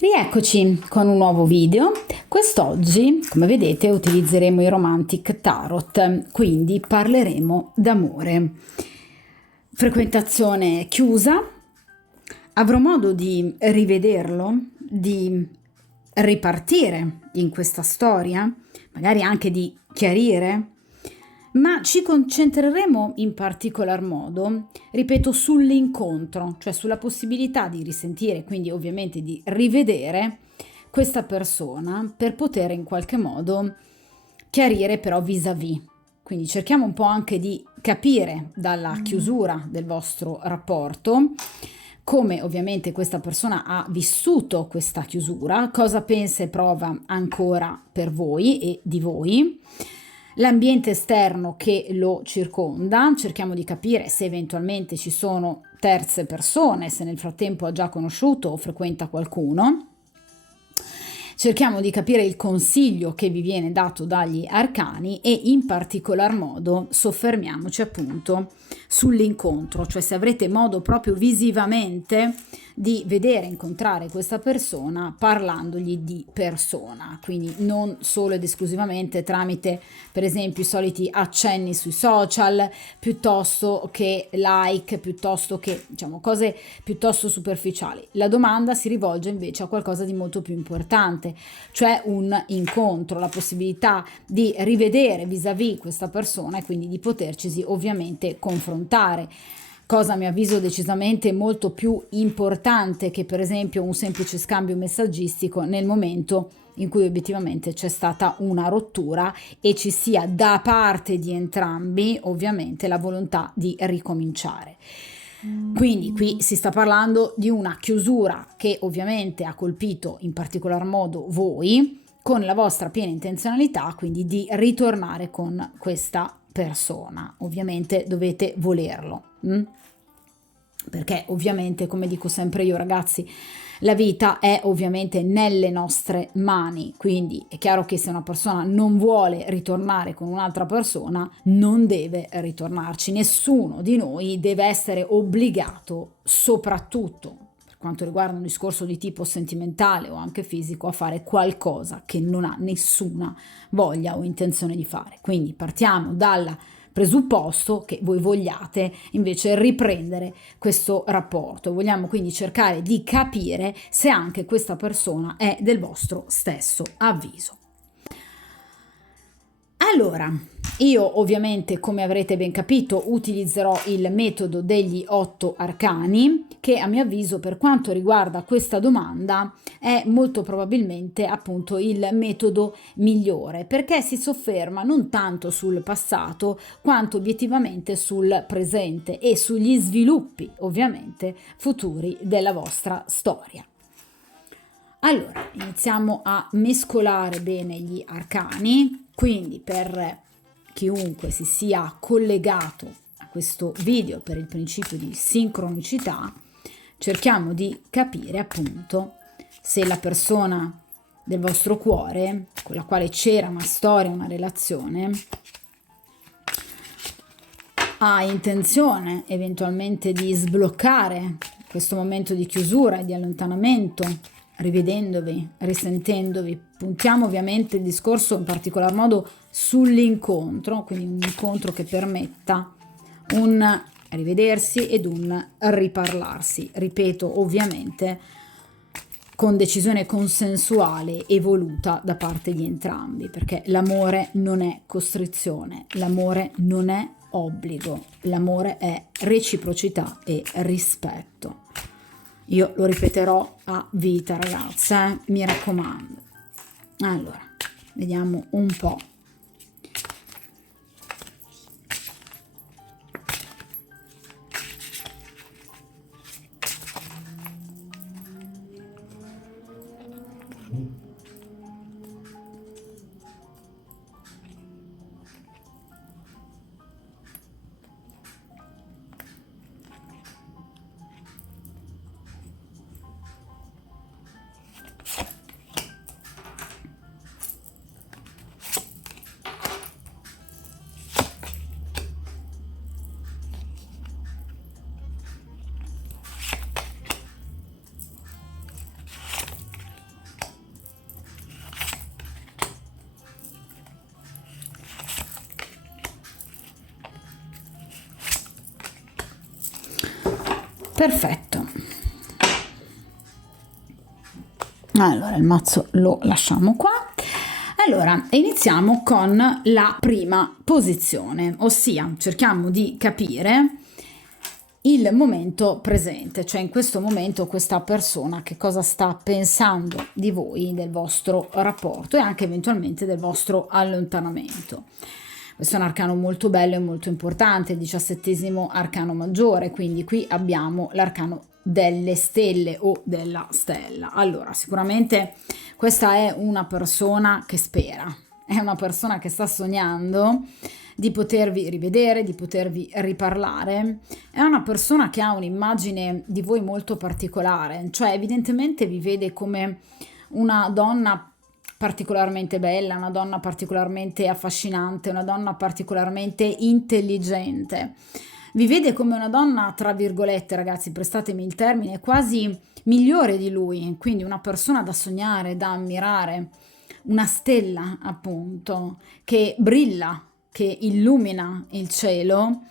Rieccoci con un nuovo video. Quest'oggi, come vedete, utilizzeremo i Romantic Tarot, quindi parleremo d'amore. Frequentazione chiusa, avrò modo di rivederlo, di ripartire in questa storia, magari anche di chiarire, ma ci concentreremo in particolar modo, ripeto, sull'incontro, cioè sulla possibilità di risentire, quindi ovviamente di rivedere questa persona per poter in qualche modo chiarire però vis-à-vis. Quindi cerchiamo un po' anche di capire dalla chiusura del vostro rapporto come ovviamente questa persona ha vissuto questa chiusura, cosa pensa e prova ancora per voi e di voi, l'ambiente esterno che lo circonda, cerchiamo di capire se eventualmente ci sono terze persone, se nel frattempo ha già conosciuto o frequenta qualcuno. Cerchiamo di capire il consiglio che vi viene dato dagli arcani e in particolar modo soffermiamoci appunto sull'incontro, cioè se avrete modo proprio visivamente di vedere, incontrare questa persona parlandogli di persona, quindi non solo ed esclusivamente tramite per esempio i soliti accenni sui social, piuttosto che like, piuttosto che diciamo cose piuttosto superficiali. La domanda si rivolge invece a qualcosa di molto più importante, cioè un incontro, la possibilità di rivedere vis-à-vis questa persona e quindi di potercisi ovviamente confrontare, cosa a mio avviso decisamente molto più importante che per esempio un semplice scambio messaggistico nel momento in cui obiettivamente c'è stata una rottura e ci sia da parte di entrambi ovviamente la volontà di ricominciare. Quindi qui si sta parlando di una chiusura che ovviamente ha colpito in particolar modo voi con la vostra piena intenzionalità, quindi di ritornare con questa persona. Ovviamente dovete volerlo, perché ovviamente, come dico sempre io ragazzi, la vita è ovviamente nelle nostre mani, quindi è chiaro che se una persona non vuole ritornare con un'altra persona non deve ritornarci, nessuno di noi deve essere obbligato, soprattutto per quanto riguarda un discorso di tipo sentimentale o anche fisico, a fare qualcosa che non ha nessuna voglia o intenzione di fare. Quindi partiamo dalla presupposto che voi vogliate invece riprendere questo rapporto. Vogliamo quindi cercare di capire se anche questa persona è del vostro stesso avviso. Allora, io ovviamente, come avrete ben capito, utilizzerò il metodo degli 8 arcani, che a mio avviso per quanto riguarda questa domanda è molto probabilmente appunto il metodo migliore, perché si sofferma non tanto sul passato quanto obiettivamente sul presente e sugli sviluppi ovviamente futuri della vostra storia. Allora, iniziamo a mescolare bene gli arcani, quindi per chiunque si sia collegato a questo video per il principio di sincronicità, cerchiamo di capire appunto se la persona del vostro cuore, con la quale c'era una storia, una relazione, ha intenzione eventualmente di sbloccare questo momento di chiusura e di allontanamento, rivedendovi, risentendovi. Puntiamo ovviamente il discorso in particolar modo sull'incontro, quindi un incontro che permetta un rivedersi ed un riparlarsi, ripeto ovviamente con decisione consensuale e voluta da parte di entrambi, perché l'amore non è costrizione, l'amore non è obbligo, l'amore è reciprocità e rispetto. Io lo ripeterò a vita ragazze, mi raccomando. Allora, vediamo un po'. Perfetto. Allora il mazzo lo lasciamo qua. Allora iniziamo con la prima posizione, ossia cerchiamo di capire il momento presente, cioè in questo momento questa persona che cosa sta pensando di voi, del vostro rapporto e anche eventualmente del vostro allontanamento. Questo è un arcano molto bello e molto importante, il 17° arcano maggiore, quindi qui abbiamo l'arcano delle stelle o della stella. Allora, sicuramente questa è una persona che spera, è una persona che sta sognando di potervi rivedere, di potervi riparlare. È una persona che ha un'immagine di voi molto particolare, cioè evidentemente vi vede come una donna particolarmente bella, una donna particolarmente affascinante, una donna particolarmente intelligente. Vi vede come una donna, tra virgolette, ragazzi, prestatemi il termine, quasi migliore di lui, quindi una persona da sognare, da ammirare, una stella, appunto, che brilla, che illumina il cielo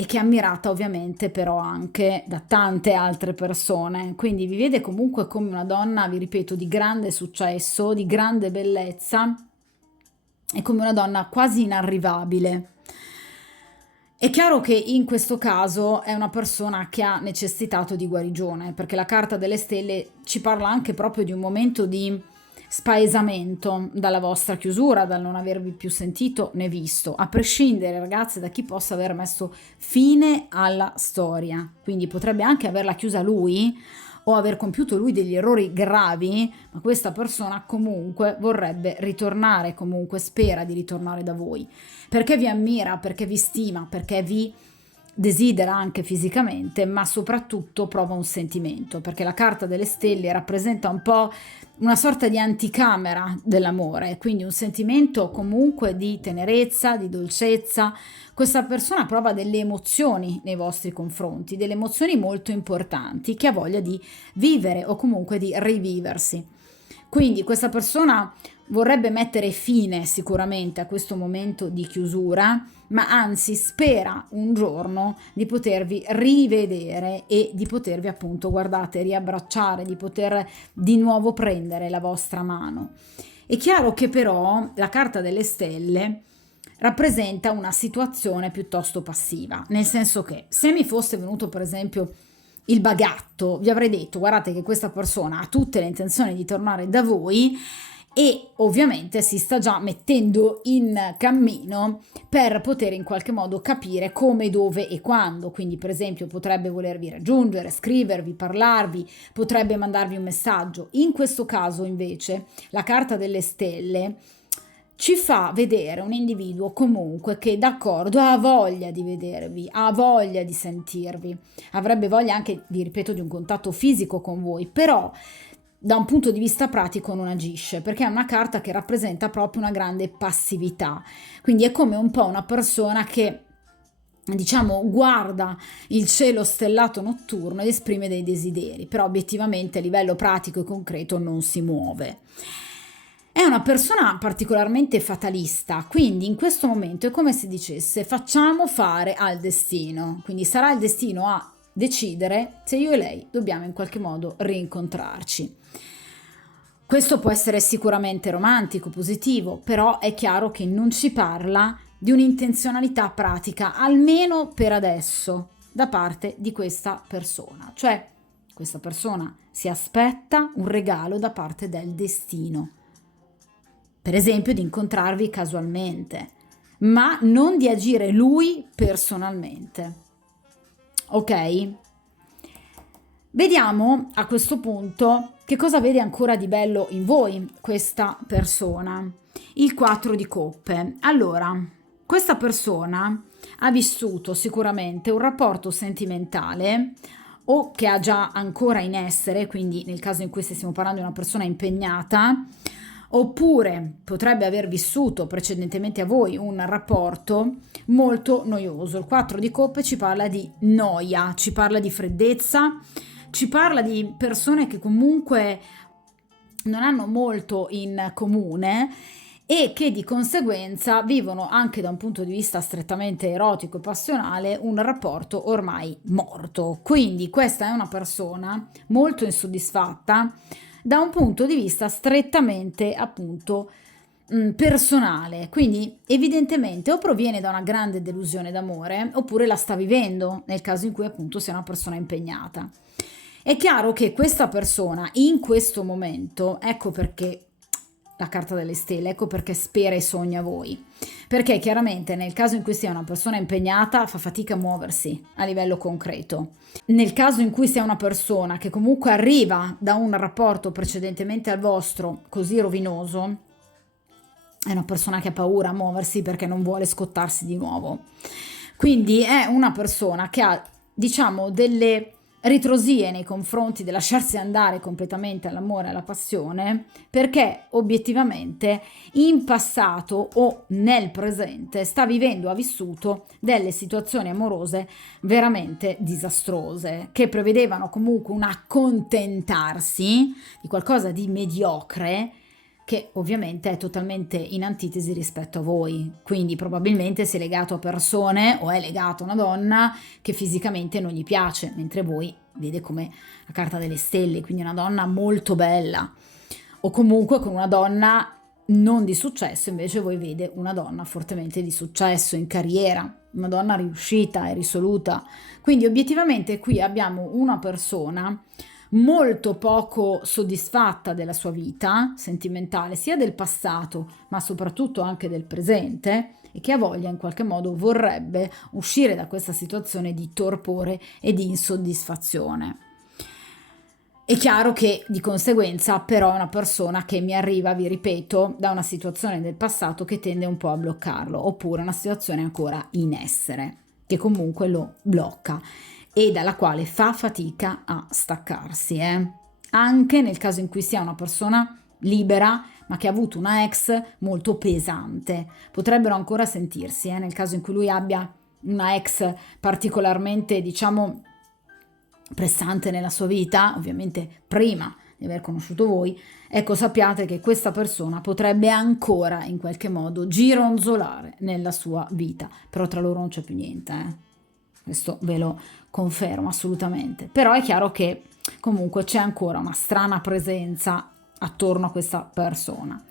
e che è ammirata ovviamente però anche da tante altre persone. Quindi vi vede comunque come una donna, vi ripeto, di grande successo, di grande bellezza e come una donna quasi inarrivabile. È chiaro che in questo caso è una persona che ha necessitato di guarigione, perché la carta delle stelle ci parla anche proprio di un momento di spaesamento dalla vostra chiusura, dal non avervi più sentito né visto, a prescindere, ragazze, da chi possa aver messo fine alla storia. Quindi potrebbe anche averla chiusa lui o aver compiuto lui degli errori gravi, ma questa persona comunque vorrebbe ritornare, comunque spera di ritornare da voi, perché vi ammira, perché vi stima, perché vi desidera anche fisicamente, ma soprattutto prova un sentimento, perché la carta delle stelle rappresenta un po' una sorta di anticamera dell'amore, quindi un sentimento comunque di tenerezza, di dolcezza. Questa persona prova delle emozioni nei vostri confronti, delle emozioni molto importanti che ha voglia di vivere o comunque di riviversi. Quindi questa persona vorrebbe mettere fine sicuramente a questo momento di chiusura, ma anzi spera un giorno di potervi rivedere e di potervi appunto, guardate, riabbracciare, di poter di nuovo prendere la vostra mano. È chiaro che però la carta delle stelle rappresenta una situazione piuttosto passiva, nel senso che se mi fosse venuto per esempio il bagatto, vi avrei detto guardate che questa persona ha tutte le intenzioni di tornare da voi e ovviamente si sta già mettendo in cammino per poter in qualche modo capire come, dove e quando. Quindi per esempio potrebbe volervi raggiungere, scrivervi, parlarvi, potrebbe mandarvi un messaggio. In questo caso invece la carta delle stelle ci fa vedere un individuo comunque che d'accordo ha voglia di vedervi, ha voglia di sentirvi, avrebbe voglia anche, vi ripeto, di un contatto fisico con voi, però da un punto di vista pratico non agisce, perché è una carta che rappresenta proprio una grande passività, quindi è come un po' una persona che diciamo guarda il cielo stellato notturno ed esprime dei desideri, però obiettivamente a livello pratico e concreto non si muove. È una persona particolarmente fatalista, quindi in questo momento è come se dicesse facciamo fare al destino, quindi sarà il destino a decidere se io e lei dobbiamo in qualche modo rincontrarci. Questo può essere sicuramente romantico, positivo, però è chiaro che non ci parla di un'intenzionalità pratica, almeno per adesso, da parte di questa persona. Cioè, questa persona si aspetta un regalo da parte del destino. Per esempio di incontrarvi casualmente, ma non di agire lui personalmente. Ok? Vediamo a questo punto che cosa vede ancora di bello in voi questa persona. Il 4 di coppe. Allora, questa persona ha vissuto sicuramente un rapporto sentimentale o che ha già ancora in essere, quindi nel caso in cui stiamo parlando di una persona impegnata, oppure potrebbe aver vissuto precedentemente a voi un rapporto molto noioso. Il 4 di coppe ci parla di noia, ci parla di freddezza, ci parla di persone che comunque non hanno molto in comune e che di conseguenza vivono anche da un punto di vista strettamente erotico e passionale un rapporto ormai morto. Quindi questa è una persona molto insoddisfatta da un punto di vista strettamente appunto personale, quindi evidentemente o proviene da una grande delusione d'amore oppure la sta vivendo nel caso in cui appunto sia una persona impegnata. È chiaro che questa persona in questo momento, ecco perché la carta delle stelle, ecco perché spera e sogna voi, perché chiaramente nel caso in cui sia una persona impegnata fa fatica a muoversi a livello concreto. Nel caso in cui sia una persona che comunque arriva da un rapporto precedentemente al vostro così rovinoso, è una persona che ha paura a muoversi perché non vuole scottarsi di nuovo. Quindi è una persona che ha, diciamo, delle ritrosie nei confronti del lasciarsi andare completamente all'amore e alla passione, perché obiettivamente in passato o nel presente sta vivendo, ha vissuto delle situazioni amorose veramente disastrose, che prevedevano comunque un accontentarsi di qualcosa di mediocre, che ovviamente è totalmente in antitesi rispetto a voi, quindi probabilmente sei legato a persone o è legato a una donna che fisicamente non gli piace, mentre voi vede come la carta delle stelle, quindi una donna molto bella, o comunque con una donna non di successo, invece voi vede una donna fortemente di successo in carriera, una donna riuscita e risoluta. Quindi obiettivamente qui abbiamo una persona molto poco soddisfatta della sua vita sentimentale, sia del passato, ma soprattutto anche del presente, e che ha voglia, in qualche modo vorrebbe uscire da questa situazione di torpore e di insoddisfazione. È chiaro che di conseguenza però è una persona che mi arriva, vi ripeto, da una situazione del passato che tende un po' a bloccarlo, oppure una situazione ancora in essere, che comunque lo blocca e dalla quale fa fatica a staccarsi, anche nel caso in cui sia una persona libera ma che ha avuto una ex molto pesante. Potrebbero ancora sentirsi, nel caso in cui lui abbia una ex particolarmente, diciamo, pressante nella sua vita, ovviamente prima di aver conosciuto voi, ecco, sappiate che questa persona potrebbe ancora in qualche modo gironzolare nella sua vita, però tra loro non c'è più niente, questo ve lo confermo assolutamente. Però è chiaro che comunque c'è ancora una strana presenza attorno a questa persona,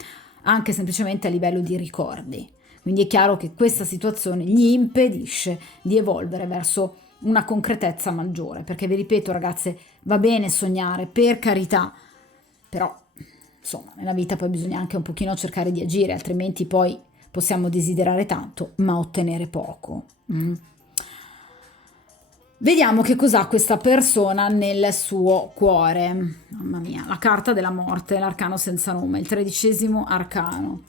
anche semplicemente a livello di ricordi. Quindi è chiaro che questa situazione gli impedisce di evolvere verso una concretezza maggiore, perché vi ripeto ragazze, va bene sognare, per carità, però insomma nella vita poi bisogna anche un pochino cercare di agire, altrimenti poi possiamo desiderare tanto ma ottenere poco. Vediamo che cos'ha questa persona nel suo cuore. Mamma mia, la carta della morte, l'arcano senza nome, il 13° arcano.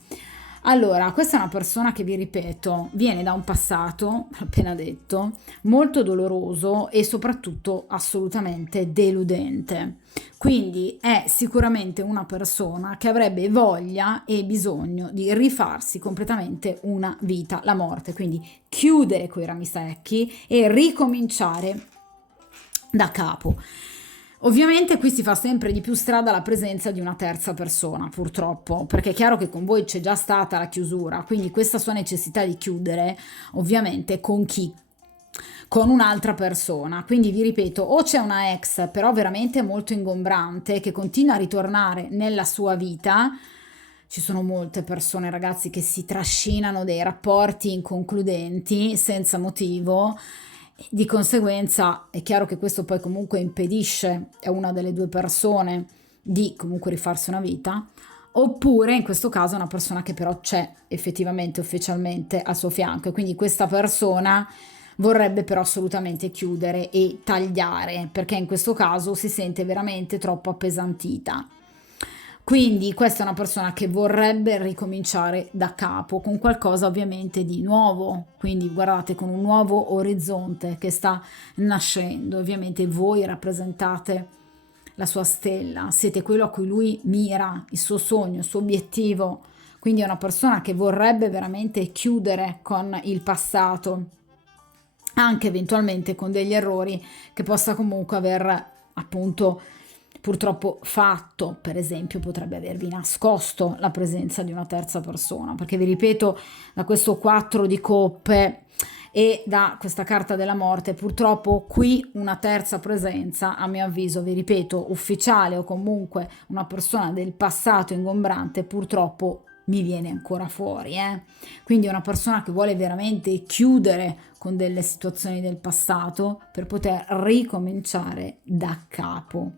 Allora, questa è una persona che, vi ripeto, viene da un passato, appena detto, molto doloroso e soprattutto assolutamente deludente. Quindi è sicuramente una persona che avrebbe voglia e bisogno di rifarsi completamente una vita, la morte, quindi chiudere quei rami secchi e ricominciare da capo. Ovviamente qui si fa sempre di più strada la presenza di una terza persona, purtroppo, perché è chiaro che con voi c'è già stata la chiusura, quindi questa sua necessità di chiudere, ovviamente con chi? Con un'altra persona. Quindi vi ripeto, o c'è una ex però veramente molto ingombrante che continua a ritornare nella sua vita. Ci sono molte persone, ragazzi, che si trascinano dei rapporti inconcludenti senza motivo. Di conseguenza è chiaro che questo poi comunque impedisce a una delle due persone di comunque rifarsi una vita, oppure in questo caso è una persona che però c'è effettivamente ufficialmente al suo fianco, e quindi questa persona vorrebbe però assolutamente chiudere e tagliare, perché in questo caso si sente veramente troppo appesantita. Quindi questa è una persona che vorrebbe ricominciare da capo, con qualcosa ovviamente di nuovo, quindi guardate, con un nuovo orizzonte che sta nascendo. Ovviamente voi rappresentate la sua stella, siete quello a cui lui mira, il suo sogno, il suo obiettivo, quindi è una persona che vorrebbe veramente chiudere con il passato, anche eventualmente con degli errori che possa comunque aver appunto purtroppo fatto, per esempio, potrebbe avervi nascosto la presenza di una terza persona, perché vi ripeto, da questo 4 di coppe e da questa carta della morte, purtroppo qui una terza presenza, a mio avviso, vi ripeto, ufficiale o comunque una persona del passato ingombrante, purtroppo mi viene ancora fuori, Quindi una persona che vuole veramente chiudere con delle situazioni del passato per poter ricominciare da capo.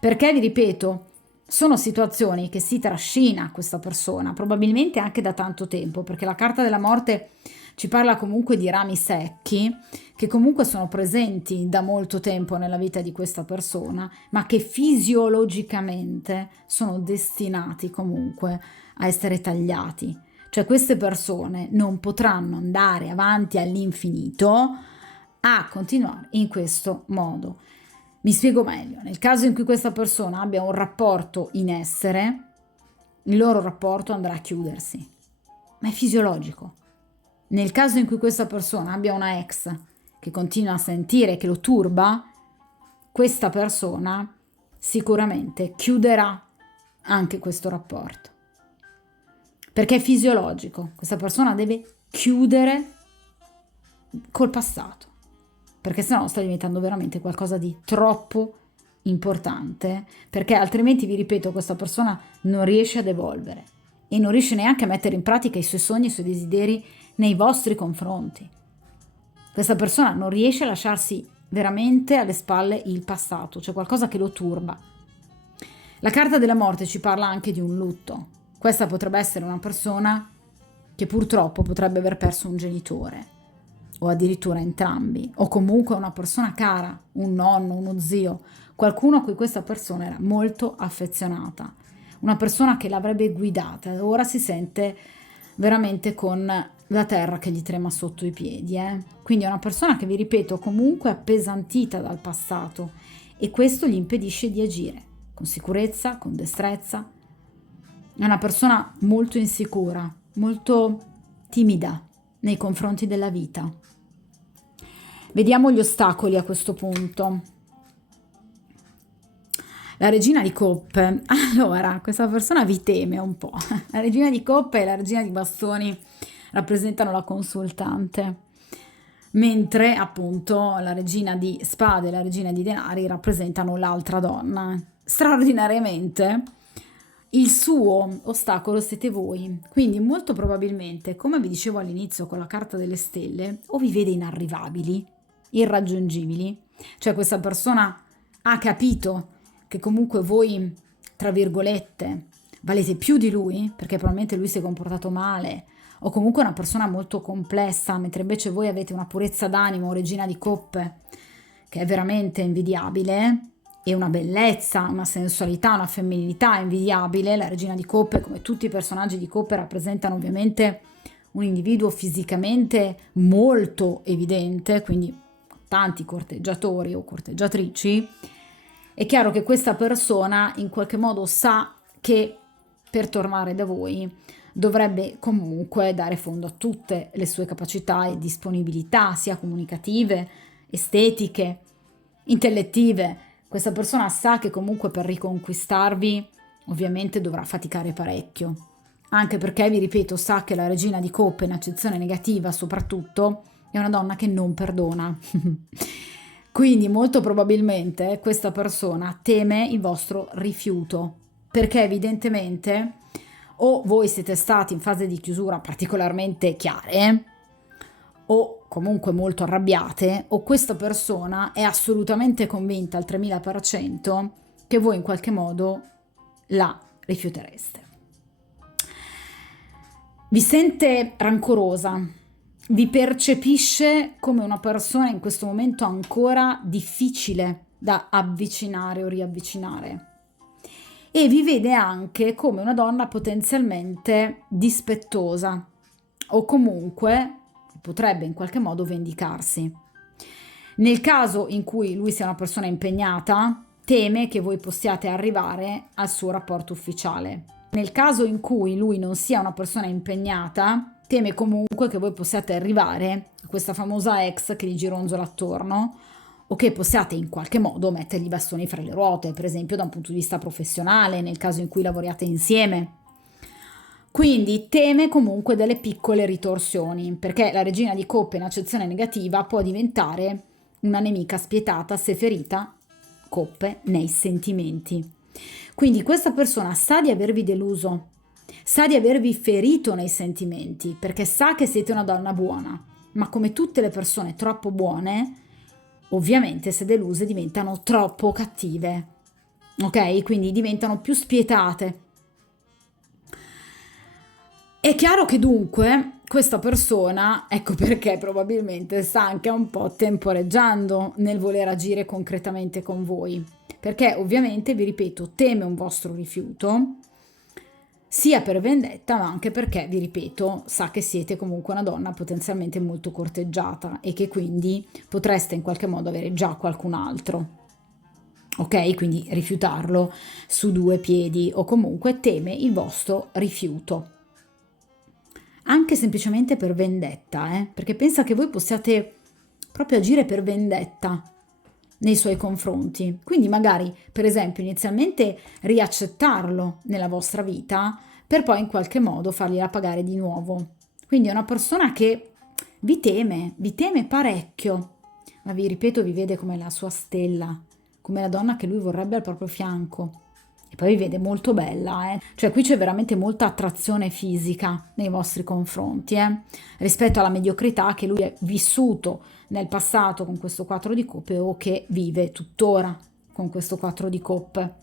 Perché vi ripeto, sono situazioni che si trascina questa persona, probabilmente anche da tanto tempo, perché la carta della morte ci parla comunque di rami secchi che comunque sono presenti da molto tempo nella vita di questa persona, ma che fisiologicamente sono destinati comunque a essere tagliati. Cioè queste persone non potranno andare avanti all'infinito a continuare in questo modo. Mi spiego meglio. Nel caso in cui questa persona abbia un rapporto in essere, il loro rapporto andrà a chiudersi, ma è fisiologico. Nel caso in cui questa persona abbia una ex che continua a sentire che lo turba, questa persona sicuramente chiuderà anche questo rapporto. Perché è fisiologico. Questa persona deve chiudere col passato, perché sennò sta diventando veramente qualcosa di troppo importante, perché altrimenti, vi ripeto, questa persona non riesce ad evolvere e non riesce neanche a mettere in pratica i suoi sogni e i suoi desideri nei vostri confronti. Questa persona non riesce a lasciarsi veramente alle spalle il passato, c'è qualcosa che lo turba. La carta della morte ci parla anche di un lutto. Questa potrebbe essere una persona che purtroppo potrebbe aver perso un genitore, o addirittura entrambi, o comunque una persona cara, un nonno, uno zio, qualcuno a cui questa persona era molto affezionata, una persona che l'avrebbe guidata e ora si sente veramente con la terra che gli trema sotto i piedi. Quindi è una persona che, vi ripeto, comunque appesantita dal passato, e questo gli impedisce di agire con sicurezza, con destrezza. È una persona molto insicura, molto timida nei confronti della vita. Vediamo gli ostacoli a questo punto. La regina di coppe. Allora, questa persona vi teme un po'. La regina di coppe e la regina di bastoni rappresentano la consultante, mentre appunto la regina di spade e la regina di denari rappresentano l'altra donna. Straordinariamente il suo ostacolo siete voi, quindi molto probabilmente, come vi dicevo all'inizio con la carta delle stelle, o vi vede inarrivabili, irraggiungibili, cioè questa persona ha capito che comunque voi, tra virgolette, valete più di lui, perché probabilmente lui si è comportato male, o comunque è una persona molto complessa, mentre invece voi avete una purezza d'animo, regina di coppe, che è veramente invidiabile, e una bellezza, una sensualità, una femminilità invidiabile. La regina di coppe, come tutti i personaggi di coppe, rappresentano ovviamente un individuo fisicamente molto evidente, quindi tanti corteggiatori o corteggiatrici. È chiaro che questa persona in qualche modo sa che per tornare da voi dovrebbe comunque dare fondo a tutte le sue capacità e disponibilità, sia comunicative, estetiche, intellettive. Questa persona sa che comunque per riconquistarvi ovviamente dovrà faticare parecchio, anche perché, vi ripeto, sa che la regina di coppe, in accezione negativa soprattutto, è una donna che non perdona. Quindi molto probabilmente questa persona teme il vostro rifiuto, perché evidentemente o voi siete stati in fase di chiusura particolarmente chiare, o comunque molto arrabbiate, o questa persona è assolutamente convinta al 3000% che voi in qualche modo la rifiutereste. Vi sente rancorosa, vi percepisce come una persona in questo momento ancora difficile da avvicinare o riavvicinare, e vi vede anche come una donna potenzialmente dispettosa, o comunque potrebbe in qualche modo vendicarsi. Nel caso in cui lui sia una persona impegnata, teme che voi possiate arrivare al suo rapporto ufficiale. Nel caso in cui lui non sia una persona impegnata, teme comunque che voi possiate arrivare a questa famosa ex che gli gironzola attorno, o che possiate in qualche modo mettergli i bastoni fra le ruote, per esempio da un punto di vista professionale, nel caso in cui lavoriate insieme. Quindi teme comunque delle piccole ritorsioni, perché la regina di coppe in accezione negativa può diventare una nemica spietata se ferita coppe nei sentimenti. Quindi questa persona sa di avervi deluso, sa di avervi ferito nei sentimenti, perché sa che siete una donna buona, ma come tutte le persone troppo buone, ovviamente se deluse diventano troppo cattive, ok? Quindi diventano più spietate. È chiaro che dunque questa persona, ecco perché probabilmente sta anche un po' temporeggiando nel voler agire concretamente con voi, perché ovviamente, vi ripeto, teme un vostro rifiuto, sia per vendetta, ma anche perché, vi ripeto, sa che siete comunque una donna potenzialmente molto corteggiata e che quindi potreste in qualche modo avere già qualcun altro. Ok? Quindi rifiutarlo su due piedi o comunque teme il vostro rifiuto. Anche semplicemente per vendetta, perché pensa che voi possiate proprio agire per vendetta nei suoi confronti. Quindi magari, per esempio, inizialmente riaccettarlo nella vostra vita per poi in qualche modo fargliela pagare di nuovo. Quindi è una persona che vi teme parecchio, ma vi ripeto, vi vede come la sua stella, come la donna che lui vorrebbe al proprio fianco. E poi vi vede molto bella, Cioè qui c'è veramente molta attrazione fisica nei vostri confronti, rispetto alla mediocrità che lui ha vissuto nel passato con questo 4 di coppe o che vive tuttora con questo 4 di coppe.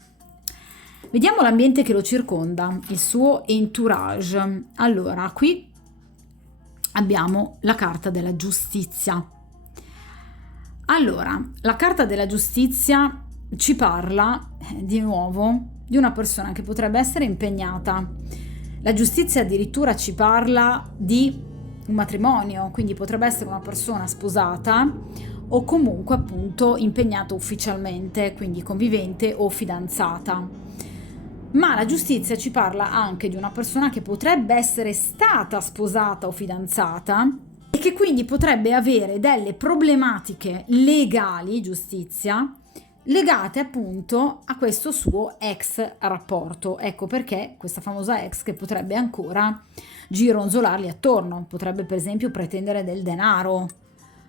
Vediamo l'ambiente che lo circonda, il suo entourage. Allora, qui abbiamo la carta della giustizia. Allora, la carta della giustizia ci parla di nuovo di una persona che potrebbe essere impegnata. La giustizia addirittura ci parla di un matrimonio, quindi potrebbe essere una persona sposata o comunque appunto impegnata ufficialmente, quindi convivente o fidanzata. Ma la giustizia ci parla anche di una persona che potrebbe essere stata sposata o fidanzata e che quindi potrebbe avere delle problematiche legali, giustizia, legate appunto a questo suo ex rapporto. Ecco perché questa famosa ex che potrebbe ancora gironzolarli attorno, potrebbe per esempio pretendere del denaro,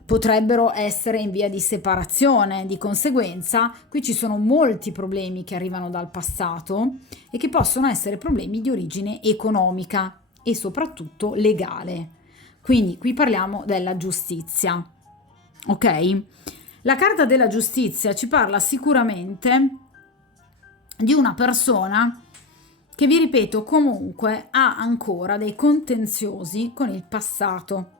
potrebbero essere in via di separazione, di conseguenza qui ci sono molti problemi che arrivano dal passato e che possono essere problemi di origine economica e soprattutto legale. Quindi qui parliamo della giustizia, ok? La carta della giustizia ci parla sicuramente di una persona che, vi ripeto, comunque ha ancora dei contenziosi con il passato,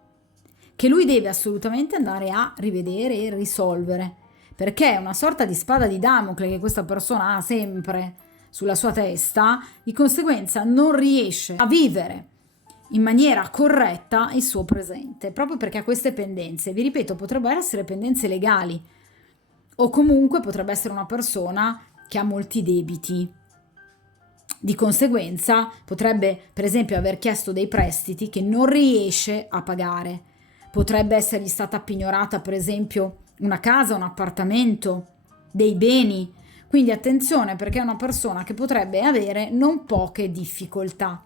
che lui deve assolutamente andare a rivedere e risolvere, perché è una sorta di spada di Damocle che questa persona ha sempre sulla sua testa, di conseguenza non riesce a vivere in maniera corretta il suo presente, proprio perché ha queste pendenze. Vi ripeto, potrebbero essere pendenze legali o comunque potrebbe essere una persona che ha molti debiti. Di conseguenza potrebbe per esempio aver chiesto dei prestiti che non riesce a pagare. Potrebbe essergli stata pignorata per esempio una casa, un appartamento, dei beni. Quindi attenzione, perché è una persona che potrebbe avere non poche difficoltà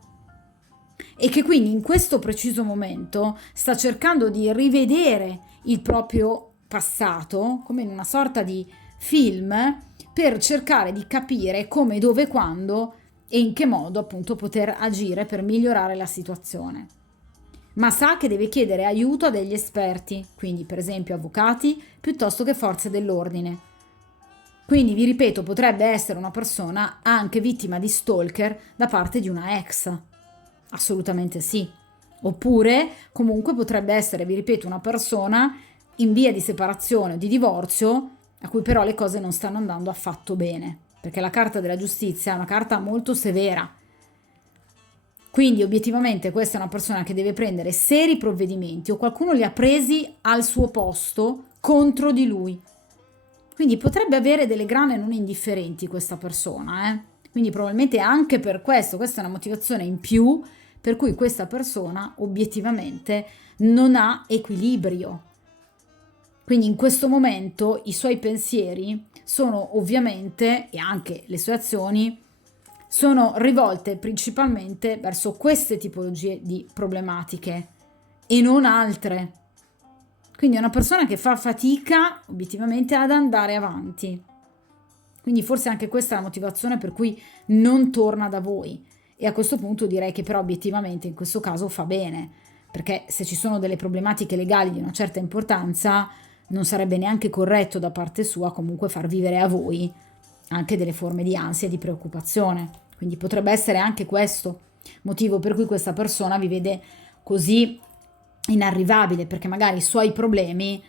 e che quindi in questo preciso momento sta cercando di rivedere il proprio passato come in una sorta di film per cercare di capire come, dove, quando e in che modo appunto poter agire per migliorare la situazione. Ma sa che deve chiedere aiuto a degli esperti, quindi per esempio avvocati piuttosto che forze dell'ordine. Quindi vi ripeto, potrebbe essere una persona anche vittima di stalker da parte di una ex. Assolutamente sì. Oppure comunque potrebbe essere, vi ripeto, una persona in via di separazione o di divorzio a cui però le cose non stanno andando affatto bene, perché la carta della giustizia è una carta molto severa. Quindi obiettivamente questa è una persona che deve prendere seri provvedimenti o qualcuno li ha presi al suo posto contro di lui. Quindi potrebbe avere delle grane non indifferenti questa persona, Quindi probabilmente anche per questo, questa è una motivazione in più per cui questa persona obiettivamente non ha equilibrio. Quindi in questo momento i suoi pensieri sono ovviamente, e anche le sue azioni, sono rivolte principalmente verso queste tipologie di problematiche e non altre. Quindi è una persona che fa fatica obiettivamente ad andare avanti. Quindi forse anche questa è la motivazione per cui non torna da voi. E a questo punto direi che però obiettivamente in questo caso fa bene, perché se ci sono delle problematiche legali di una certa importanza, non sarebbe neanche corretto da parte sua comunque far vivere a voi anche delle forme di ansia e di preoccupazione. Quindi potrebbe essere anche questo motivo per cui questa persona vi vede così inarrivabile, perché magari i suoi problemi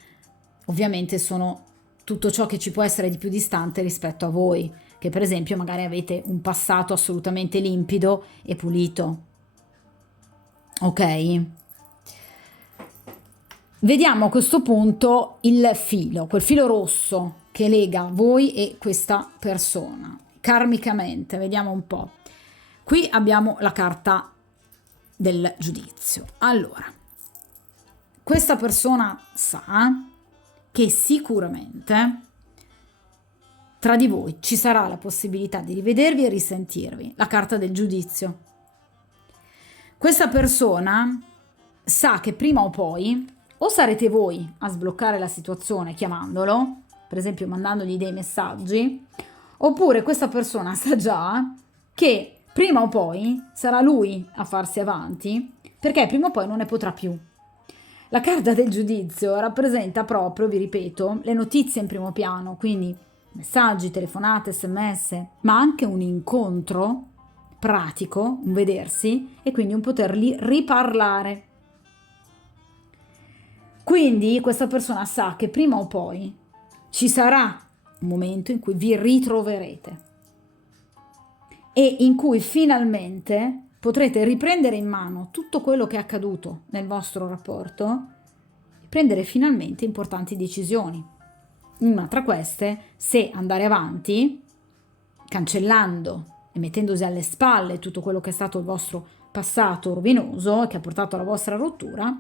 ovviamente sono tutto ciò che ci può essere di più distante rispetto a voi, che per esempio magari avete un passato assolutamente limpido e pulito. Ok? Vediamo a questo punto il filo, quel filo rosso che lega voi e questa persona, karmicamente, vediamo un po'. Qui abbiamo la carta del giudizio. Allora, questa persona sa che sicuramente tra di voi ci sarà la possibilità di rivedervi e risentirvi, la carta del giudizio. Questa persona sa che prima o poi o sarete voi a sbloccare la situazione chiamandolo, per esempio mandandogli dei messaggi, oppure questa persona sa già che prima o poi sarà lui a farsi avanti, perché prima o poi non ne potrà più. La carta del giudizio rappresenta proprio, vi ripeto, le notizie in primo piano, quindi messaggi, telefonate, sms, ma anche un incontro pratico, un vedersi e quindi un poterli riparlare. Quindi questa persona sa che prima o poi ci sarà un momento in cui vi ritroverete e in cui finalmente potrete riprendere in mano tutto quello che è accaduto nel vostro rapporto e prendere finalmente importanti decisioni. Una tra queste, se andare avanti, cancellando e mettendosi alle spalle tutto quello che è stato il vostro passato rovinoso e che ha portato alla vostra rottura,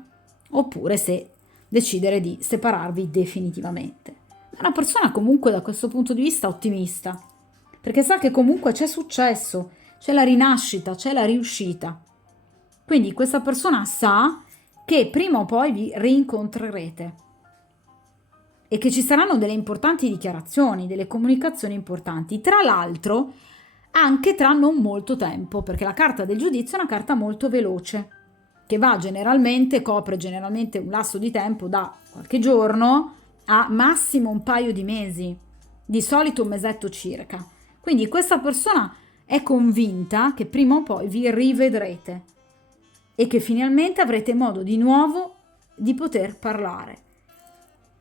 oppure se decidere di separarvi definitivamente. È una persona comunque da questo punto di vista ottimista, perché sa che comunque c'è successo, c'è la rinascita, c'è la riuscita. Quindi questa persona sa che prima o poi vi rincontrerete e che ci saranno delle importanti dichiarazioni, delle comunicazioni importanti, tra l'altro anche tra non molto tempo, perché la carta del giudizio è una carta molto veloce, che copre generalmente un lasso di tempo da qualche giorno a massimo un paio di mesi, di solito un mesetto circa. Quindi questa persona è convinta che prima o poi vi rivedrete e che finalmente avrete modo di nuovo di poter parlare.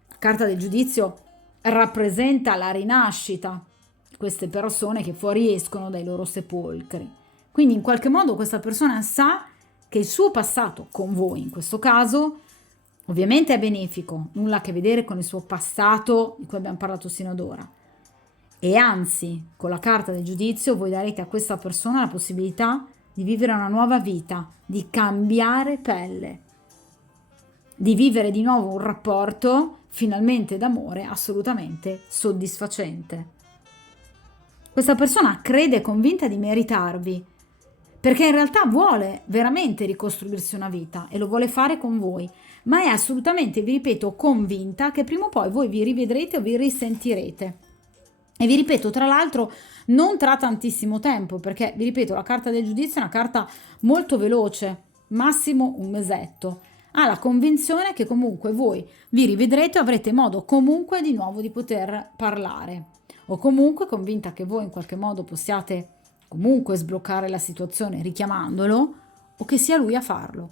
La carta del giudizio rappresenta la rinascita di queste persone che fuoriescono dai loro sepolcri. Quindi in qualche modo questa persona sa che il suo passato con voi, in questo caso, ovviamente è benefico, nulla a che vedere con il suo passato di cui abbiamo parlato sino ad ora. E anzi, con la carta del giudizio voi darete a questa persona la possibilità di vivere una nuova vita, di cambiare pelle, di vivere di nuovo un rapporto finalmente d'amore assolutamente soddisfacente. Questa persona crede e convinta di meritarvi, perché in realtà vuole veramente ricostruirsi una vita e lo vuole fare con voi, ma è assolutamente, vi ripeto, convinta che prima o poi voi vi rivedrete o vi risentirete. E vi ripeto, tra l'altro, non tra tantissimo tempo, perché vi ripeto, la carta del giudizio è una carta molto veloce, massimo un mesetto. Ha la convinzione che comunque voi vi rivedrete o avrete modo comunque di nuovo di poter parlare, o comunque convinta che voi in qualche modo possiate comunque sbloccare la situazione richiamandolo o che sia lui a farlo.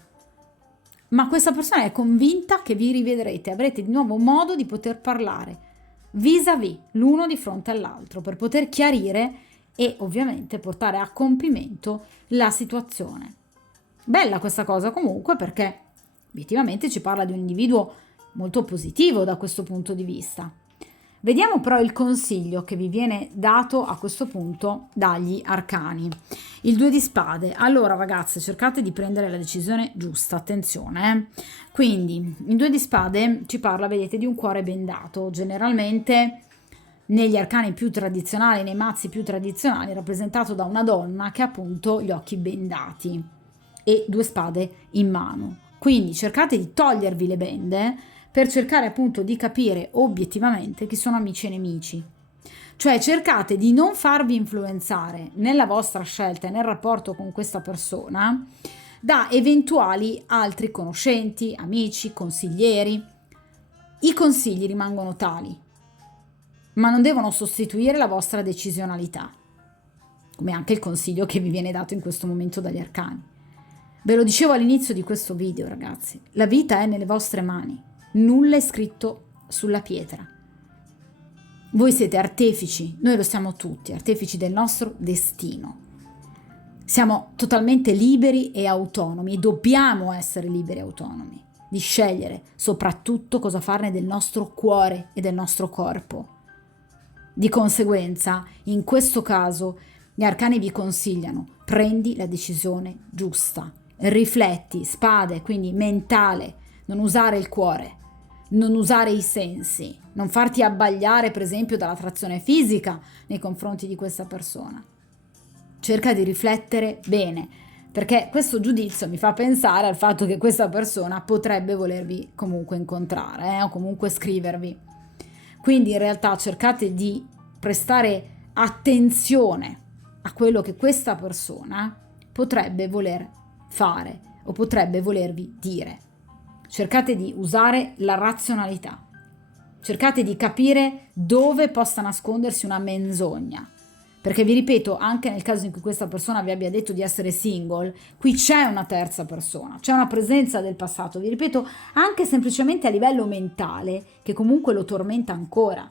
Ma questa persona è convinta che vi rivedrete, avrete di nuovo modo di poter parlare vis-à-vis l'uno di fronte all'altro per poter chiarire e ovviamente portare a compimento la situazione. Bella questa cosa comunque perché obiettivamente ci parla di un individuo molto positivo da questo punto di vista. Vediamo però il consiglio che vi viene dato a questo punto dagli arcani. Il 2 di spade. Allora ragazze, cercate di prendere la decisione giusta, attenzione. Quindi il 2 di spade ci parla, vedete, di un cuore bendato. Generalmente negli arcani più tradizionali, nei mazzi più tradizionali, rappresentato da una donna che ha appunto gli occhi bendati e 2 spade in mano. Quindi cercate di togliervi le bende per cercare appunto di capire obiettivamente chi sono amici e nemici. Cioè cercate di non farvi influenzare nella vostra scelta e nel rapporto con questa persona da eventuali altri conoscenti, amici, consiglieri. I consigli rimangono tali, ma non devono sostituire la vostra decisionalità, come anche il consiglio che vi viene dato in questo momento dagli arcani. Ve lo dicevo all'inizio di questo video, ragazzi, la vita è nelle vostre mani, nulla è scritto sulla pietra. Voi siete artefici, noi lo siamo tutti, artefici del nostro destino. Siamo totalmente liberi e autonomi e dobbiamo essere liberi e autonomi di scegliere soprattutto cosa farne del nostro cuore e del nostro corpo. Di conseguenza, in questo caso, gli arcani vi consigliano: prendi la decisione giusta, rifletti, spade, quindi mentale, non usare il cuore, non usare i sensi, non farti abbagliare per esempio dall'attrazione fisica nei confronti di questa persona. Cerca di riflettere bene, perché questo giudizio mi fa pensare al fatto che questa persona potrebbe volervi comunque incontrare o comunque scrivervi. Quindi in realtà cercate di prestare attenzione a quello che questa persona potrebbe voler fare o potrebbe volervi dire. Cercate di usare la razionalità, cercate di capire dove possa nascondersi una menzogna, perché vi ripeto, anche nel caso in cui questa persona vi abbia detto di essere single, qui c'è una terza persona, c'è una presenza del passato, vi ripeto, anche semplicemente a livello mentale, che comunque lo tormenta ancora.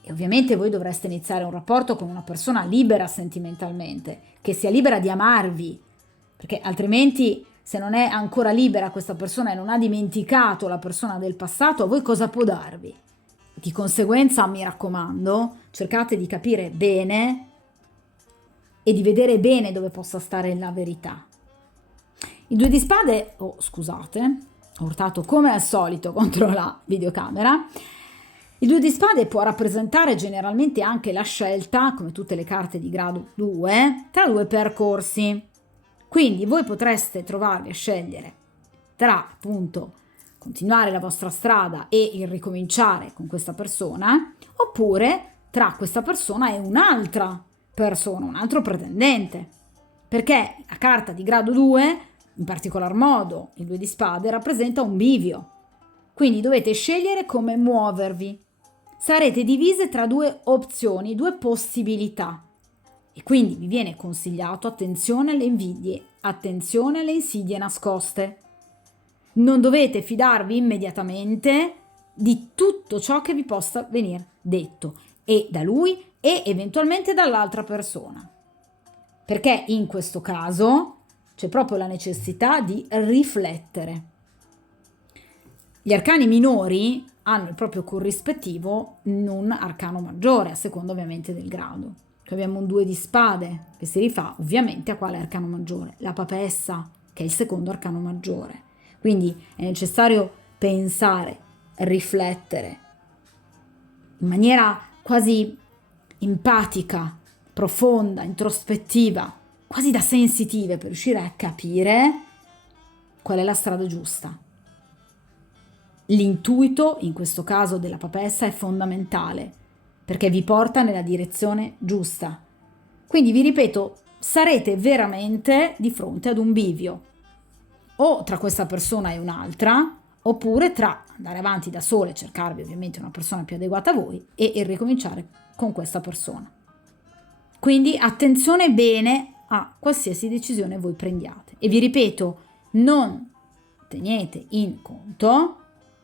E ovviamente voi dovreste iniziare un rapporto con una persona libera sentimentalmente, che sia libera di amarvi, perché altrimenti, se non è ancora libera questa persona e non ha dimenticato la persona del passato, a voi cosa può darvi? Di conseguenza, mi raccomando, cercate di capire bene e di vedere bene dove possa stare la verità. Il 2 di spade, scusate, ho urtato come al solito contro la videocamera. Il 2 di spade può rappresentare generalmente anche la scelta, come tutte le carte di grado 2, tra 2 percorsi. Quindi voi potreste trovarvi a scegliere tra appunto continuare la vostra strada e il ricominciare con questa persona, oppure tra questa persona e un'altra persona, un altro pretendente. Perché la carta di grado 2, in particolar modo il 2 di spade, rappresenta un bivio. Quindi dovete scegliere come muovervi. Sarete divise tra 2 opzioni, 2 possibilità. E quindi vi viene consigliato attenzione alle invidie, attenzione alle insidie nascoste. Non dovete fidarvi immediatamente di tutto ciò che vi possa venire detto, e da lui e eventualmente dall'altra persona. Perché in questo caso c'è proprio la necessità di riflettere. Gli arcani minori hanno il proprio corrispettivo in un arcano maggiore, a seconda ovviamente del grado. Abbiamo un 2 di spade che si rifà ovviamente a quale arcano maggiore? La papessa, che è il secondo arcano maggiore. Quindi è necessario pensare, riflettere in maniera quasi empatica, profonda, introspettiva, quasi da sensitive, per riuscire a capire qual è la strada giusta. L'intuito, in questo caso della papessa, è fondamentale, perché vi porta nella direzione giusta. Quindi vi ripeto, sarete veramente di fronte ad un bivio, o tra questa persona e un'altra, oppure tra andare avanti da sole, cercarvi ovviamente una persona più adeguata a voi e ricominciare con questa persona. Quindi attenzione bene a qualsiasi decisione voi prendiate. E vi ripeto, non tenete in conto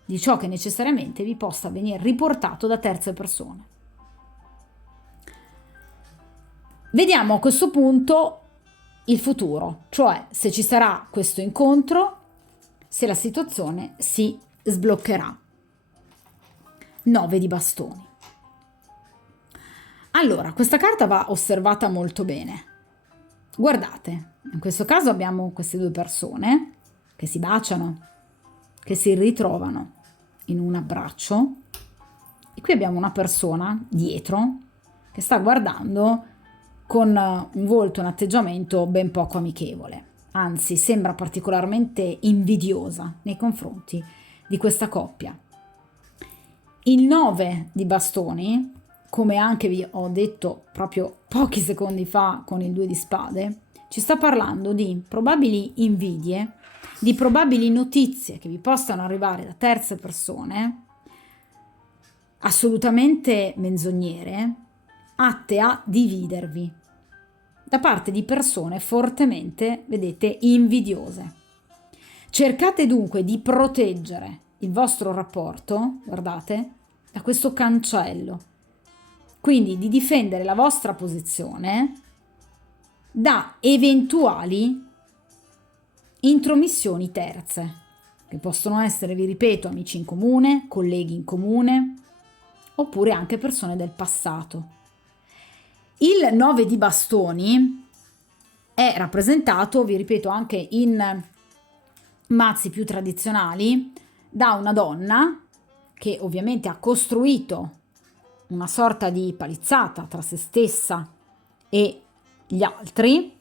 di ciò che necessariamente vi possa venire riportato da terze persone. Vediamo a questo punto il futuro, cioè se ci sarà questo incontro, se la situazione si sbloccherà. 9 di bastoni. Allora, questa carta va osservata molto bene, Guardate, in questo caso abbiamo queste due persone che si baciano, che si ritrovano in un abbraccio, e qui abbiamo una persona dietro che sta guardando con un volto, un atteggiamento ben poco amichevole, anzi sembra particolarmente invidiosa nei confronti di questa coppia. Il 9 di bastoni, come anche vi ho detto proprio pochi secondi fa con il 2 di spade, ci sta parlando di probabili invidie, di probabili notizie che vi possano arrivare da terze persone, assolutamente menzognere, atte a dividervi, da parte di persone fortemente, vedete, invidiose. Cercate dunque di proteggere il vostro rapporto, guardate, da questo cancello. Quindi di difendere la vostra posizione da eventuali intromissioni terze, che possono essere, vi ripeto, amici in comune, colleghi in comune, oppure anche persone del passato. Il 9 di bastoni è rappresentato, vi ripeto, anche in mazzi più tradizionali, da una donna che ovviamente ha costruito una sorta di palizzata tra se stessa e gli altri,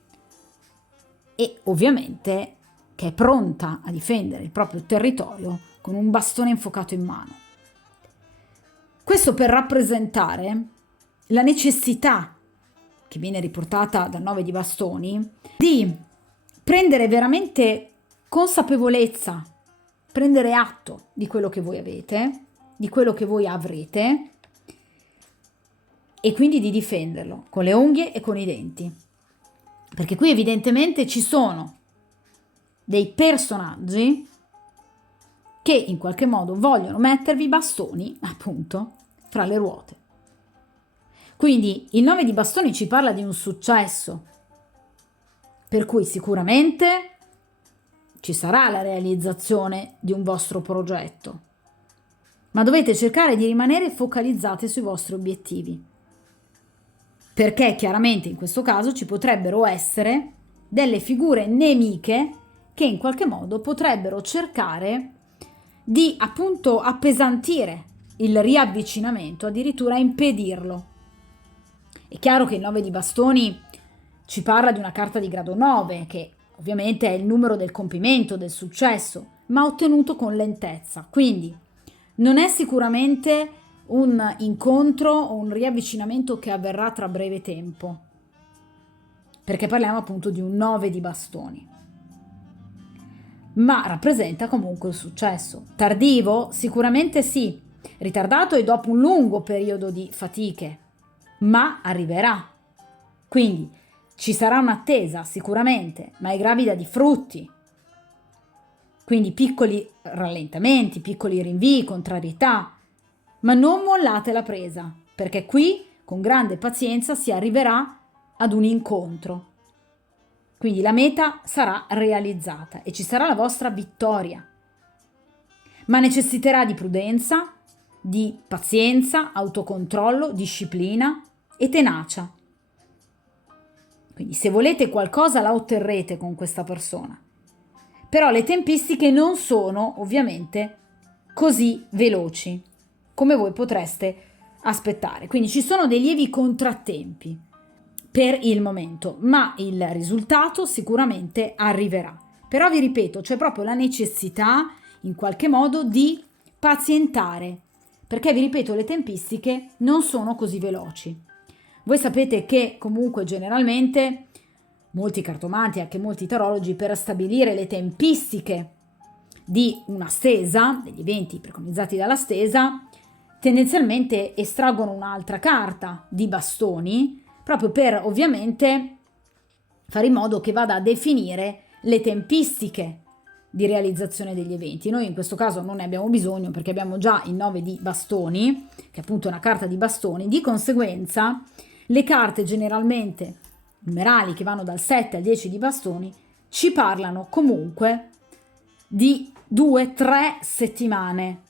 e ovviamente che è pronta a difendere il proprio territorio con un bastone infuocato in mano. Questo per rappresentare la necessità, che viene riportata dal 9 di bastoni, di prendere veramente consapevolezza, prendere atto di quello che voi avete, di quello che voi avrete, e quindi di difenderlo con le unghie e con i denti. Perché qui evidentemente ci sono dei personaggi che in qualche modo vogliono mettervi i bastoni, appunto, fra le ruote. Quindi il 9 di bastoni ci parla di un successo, per cui sicuramente ci sarà la realizzazione di un vostro progetto, ma dovete cercare di rimanere focalizzati sui vostri obiettivi, perché chiaramente in questo caso ci potrebbero essere delle figure nemiche che in qualche modo potrebbero cercare di appunto appesantire il riavvicinamento, addirittura impedirlo. È chiaro che il 9 di bastoni ci parla di una carta di grado 9, che ovviamente è il numero del compimento, del successo, ma ottenuto con lentezza. Quindi non è sicuramente un incontro o un riavvicinamento che avverrà tra breve tempo, perché parliamo appunto di un 9 di bastoni. Ma rappresenta comunque un successo. Tardivo? Sicuramente sì. Ritardato e dopo un lungo periodo di fatiche, ma arriverà. Quindi ci sarà un'attesa sicuramente, ma è gravida di frutti. Quindi piccoli rallentamenti, piccoli rinvii, contrarietà, ma non mollate la presa, perché qui con grande pazienza si arriverà ad un incontro. Quindi la meta sarà realizzata e ci sarà la vostra vittoria, ma necessiterà di prudenza, di pazienza, autocontrollo, disciplina e tenacia. Quindi se volete qualcosa la otterrete con questa persona, però le tempistiche non sono ovviamente così veloci come voi potreste aspettare. Quindi ci sono dei lievi contrattempi per il momento, ma il risultato sicuramente arriverà. Però vi ripeto, c'è proprio la necessità in qualche modo di pazientare, perché vi ripeto, le tempistiche non sono così veloci. Voi sapete che comunque generalmente molti cartomanti e anche molti tarologi, per stabilire le tempistiche di una stesa, degli eventi preconizzati dalla stesa, tendenzialmente estraggono un'altra carta di bastoni, proprio per ovviamente fare in modo che vada a definire le tempistiche di realizzazione degli eventi. Noi in questo caso non ne abbiamo bisogno perché abbiamo già il 9 di bastoni, che è appunto una carta di bastoni. Di conseguenza le carte generalmente numerali che vanno dal 7 al 10 di bastoni ci parlano comunque di 2-3 settimane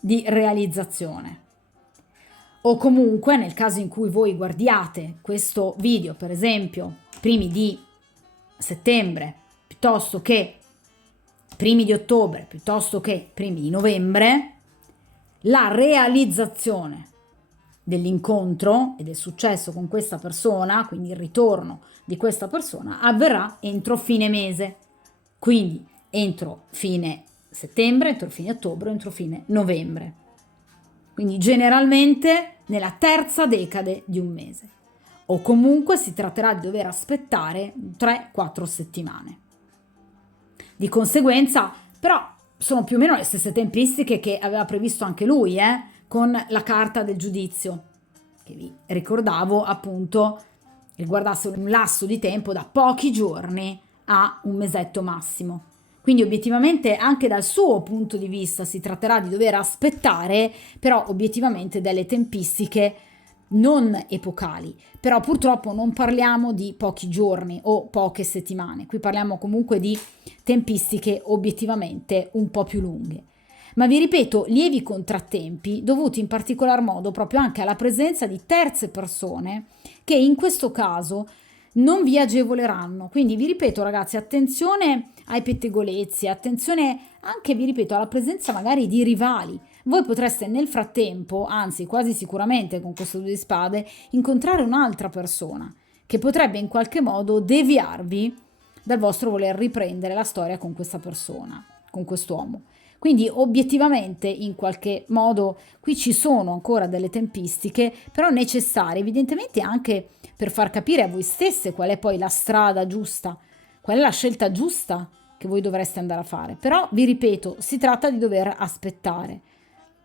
di realizzazione. O comunque nel caso in cui voi guardiate questo video, per esempio, primi di settembre, piuttosto che primi di ottobre, piuttosto che primi di novembre, la realizzazione dell'incontro e del successo con questa persona, quindi il ritorno di questa persona, avverrà entro fine mese, quindi entro fine settembre, entro fine ottobre, entro fine novembre. Quindi generalmente nella terza decade di un mese, o comunque si tratterà di dover aspettare 3-4 settimane. Di conseguenza, però, sono più o meno le stesse tempistiche che aveva previsto anche lui, con la carta del giudizio, che vi ricordavo appunto riguardasse un lasso di tempo da pochi giorni a un mesetto massimo. Quindi obiettivamente anche dal suo punto di vista si tratterà di dover aspettare, però obiettivamente delle tempistiche non epocali. Però purtroppo non parliamo di pochi giorni o poche settimane, qui parliamo comunque di tempistiche obiettivamente un po' più lunghe. Ma vi ripeto, lievi contrattempi dovuti in particolar modo proprio anche alla presenza di terze persone che in questo caso non vi agevoleranno. Quindi vi ripeto ragazzi, attenzione ai pettegolezzi, attenzione anche, vi ripeto, alla presenza magari di rivali. Voi potreste nel frattempo, anzi quasi sicuramente con questo 2 di spade, incontrare un'altra persona che potrebbe in qualche modo deviarvi dal vostro voler riprendere la storia con questa persona, con quest'uomo. Quindi obiettivamente in qualche modo qui ci sono ancora delle tempistiche, però necessarie, evidentemente anche per far capire a voi stesse qual è poi la strada giusta, qual è la scelta giusta che voi dovreste andare a fare. Però vi ripeto, si tratta di dover aspettare.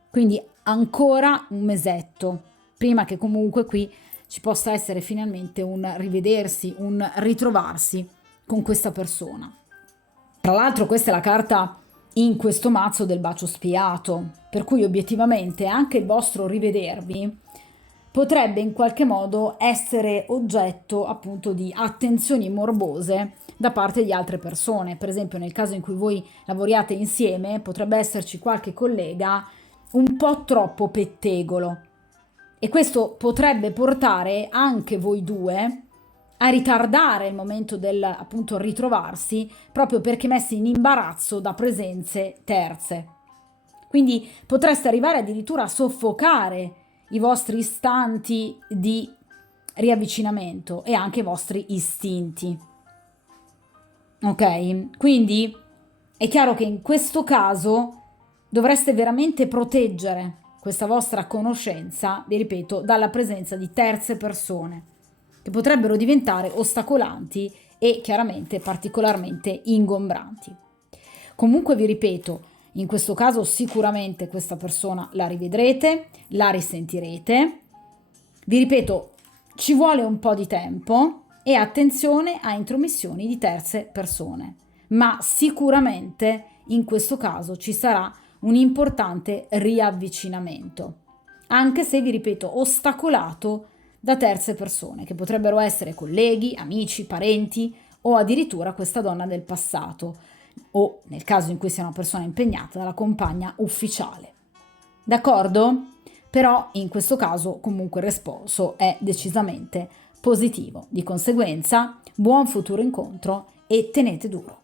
Quindi ancora un mesetto, prima che comunque qui ci possa essere finalmente un rivedersi, un ritrovarsi con questa persona. Tra l'altro questa è la carta in questo mazzo del bacio spiato, per cui obiettivamente anche il vostro rivedervi potrebbe in qualche modo essere oggetto appunto di attenzioni morbose da parte di altre persone. Per esempio nel caso in cui voi lavoriate insieme potrebbe esserci qualche collega un po' troppo pettegolo e questo potrebbe portare anche voi due a ritardare il momento del appunto ritrovarsi proprio perché messi in imbarazzo da presenze terze. Quindi potreste arrivare addirittura a soffocare i vostri istanti di riavvicinamento e anche i vostri istinti. Ok? Quindi è chiaro che in questo caso dovreste veramente proteggere questa vostra conoscenza, vi ripeto, dalla presenza di terze persone che potrebbero diventare ostacolanti e chiaramente particolarmente ingombranti. Comunque vi ripeto, in questo caso sicuramente questa persona la rivedrete, la risentirete. Vi ripeto, ci vuole un po' di tempo e attenzione a intromissioni di terze persone, ma sicuramente in questo caso ci sarà un importante riavvicinamento, anche se vi ripeto ostacolato da terze persone che potrebbero essere colleghi, amici, parenti o addirittura questa donna del passato o nel caso in cui sia una persona impegnata dalla compagna ufficiale. D'accordo? Però in questo caso comunque il responso è decisamente positivo. Di conseguenza, buon futuro incontro e tenete duro.